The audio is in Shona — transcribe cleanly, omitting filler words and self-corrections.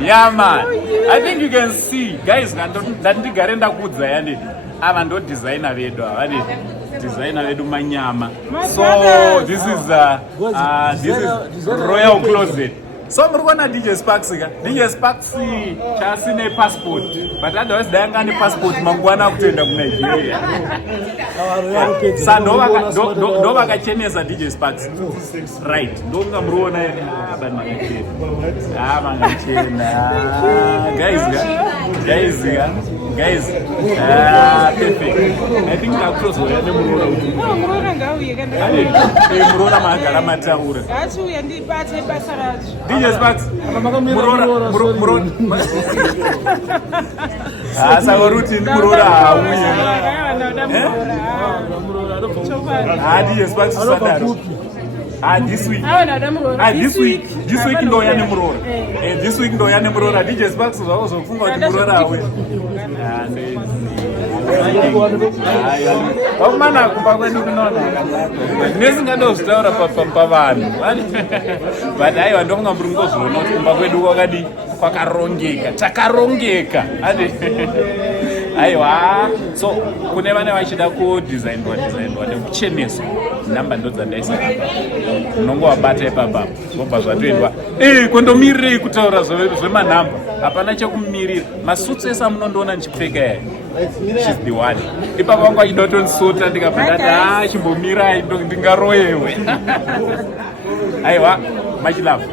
Yeah, man. I think you can see, guys. Ndandigarenda kudza yani. Ava ndo designer vedu. Vani designer vedu manyama. So this is royal closet. So murikuona DJ Sparks ka. DJ Sparks chasine passport. But otherwise dayanga passport mangwana kutoenda ku Nigeria. Sa ndo vakachenesa DJ Sparks. Right. Ndo ngamruona bana. Mangachena. Guys. Perfect. I think I cross over the Murora. Murora ngauye kana. Murora magara mataura. Gachi uya ndibate basa racho. DJ Sparks. Murora. Sawaruti Murora uya. DJ Sparks sadaro. This week ndo yani Murora. This week ndo yani Murora. DJ Sparks uzazofunga kuti Murora awe. Mana kumba kwedu kunoona nesingandozvitaura pavanhu but aiwa ndonga murungo zvoona kuti kumba kwedu kwakadi kwakarongeka takarongeka aiwa so kune vane vachida kudesignwa nekucheneswa nhamba ndo dzandaisa unongovabata ipapa vobva zvatoendwa kondomirirei kutaura zvemanhamba hapana chekumirira masutsu ese amunondoona ndichipfeka yai she's the one. Ipapa wangu achidotonsota ndikabva chimbomirai ndingaroyewe aiwa much love.